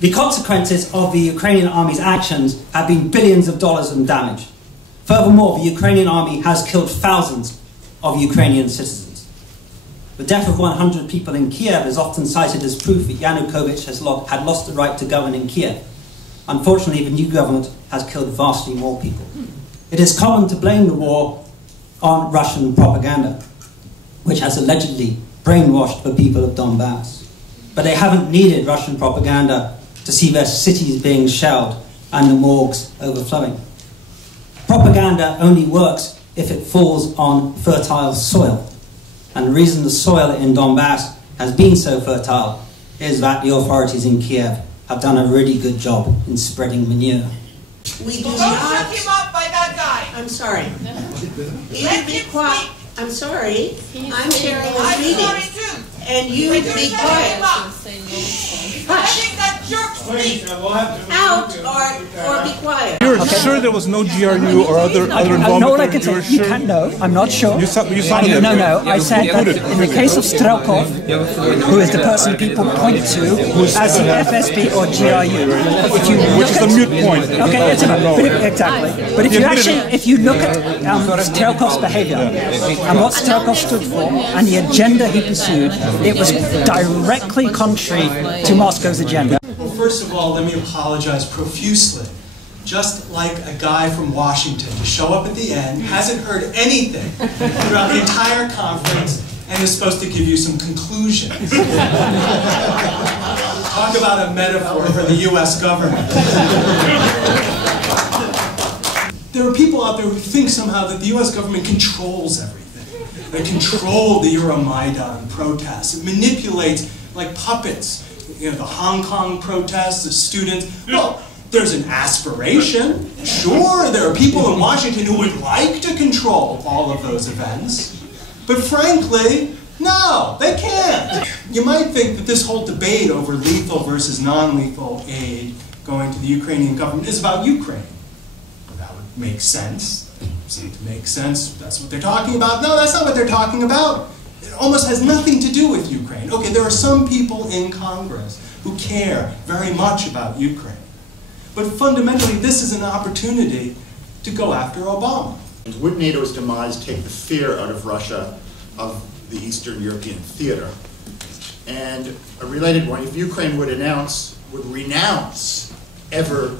The consequences of the Ukrainian army's actions have been billions of dollars in damage. Furthermore, the Ukrainian army has killed thousands of Ukrainian citizens. The death of 100 people in Kiev is often cited as proof that Yanukovych had lost the right to govern in Kiev. Unfortunately, the new government has killed vastly more people. It is common to blame the war on Russian propaganda, which has allegedly brainwashed the people of Donbass. But they haven't needed Russian propaganda to see their cities being shelled and the morgues overflowing. Propaganda only works if it falls on fertile soil. And the reason the soil in Donbass has been so fertile is that the authorities in Kiev have done a really good job in spreading manure. We do Don't not. shut him up by that guy. I'm sorry. Let him quiet. speak. I'm sorry. I'm sharing I'm this sorry meeting. too. And you But be you're shutting quiet. him up. Letting that jerk speak. Out or be quiet. You're sure there was no GRU or other involvement? No, I can say you can't know. I'm not sure. You sounded No. I said that in the case of Strelkov, who is the person people point to as the FSB or GRU, if you which is a mute point. Okay, it's exactly. But if you look at Strelkov's behavior and what Strelkov stood for and the agenda he pursued, it was directly contrary to Moscow's agenda. Well, first of all, let me apologize profusely. Just like a guy from Washington to show up at the end, hasn't heard anything throughout the entire conference, and is supposed to give you some conclusions. Talk about a metaphor for the US government. There are people out there who think somehow that the US government controls everything. They control the Euromaidan protests. It manipulates like puppets. You know, the Hong Kong protests, the students. Well, there's an aspiration. Sure, there are people in Washington who would like to control all of those events. But frankly, no, they can't. You might think that this whole debate over lethal versus non-lethal aid going to the Ukrainian government is about Ukraine. Well, that would make sense. Seem to make sense. That's what they're talking about. No, that's not what they're talking about. It almost has nothing to do with Ukraine. Okay, there are some people in Congress who care very much about Ukraine. But fundamentally, this is an opportunity to go after Obama. Would NATO's demise take the fear out of Russia of the Eastern European theater? And a related one, if Ukraine would renounce ever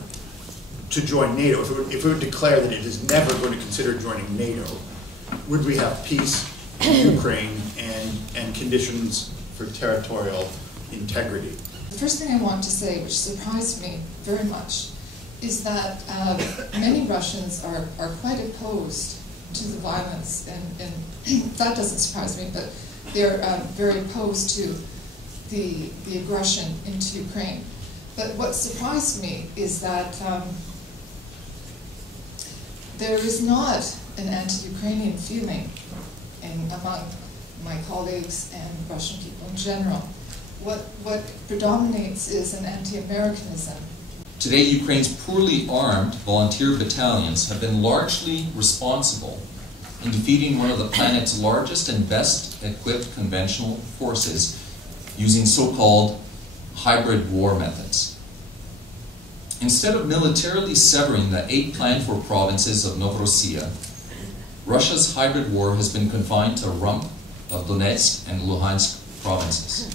to join NATO, if it would declare that it is never going to consider joining NATO, would we have peace in Ukraine and conditions for territorial integrity? The first thing I want to say, which surprised me very much, is that many Russians are quite opposed to the violence, and that doesn't surprise me, but they're very opposed to the aggression into Ukraine. But what surprised me is that there is not an anti-Ukrainian feeling among my colleagues and Russian people in general. What predominates is an anti-Americanism. Today, Ukraine's poorly armed volunteer battalions have been largely responsible in defeating one of the planet's largest and best equipped conventional forces using so-called hybrid war methods. Instead of militarily severing the 8 planned-for provinces of Novorossiya, Russia's hybrid war has been confined to a rump of Donetsk and Luhansk provinces.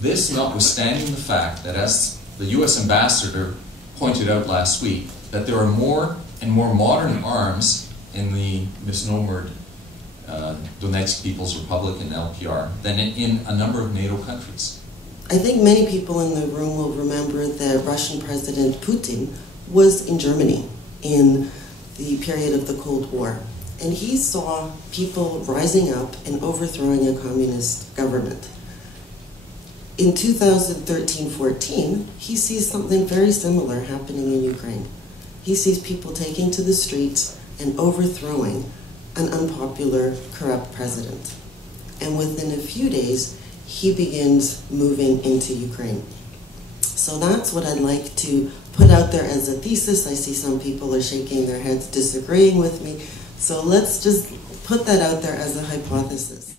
This notwithstanding the fact that, as the US ambassador pointed out last week, that there are more and more modern arms in the misnomered Donetsk People's Republic and LPR than in a number of NATO countries. I think many people in the room will remember that Russian President Putin was in Germany in the period of the Cold War. And he saw people rising up and overthrowing a communist government. In 2013-14, he sees something very similar happening in Ukraine. He sees people taking to the streets and overthrowing an unpopular, corrupt president. And within a few days, he begins moving into Ukraine. So that's what I'd like to put out there as a thesis. I see some people are shaking their heads, disagreeing with me. So let's just put that out there as a hypothesis.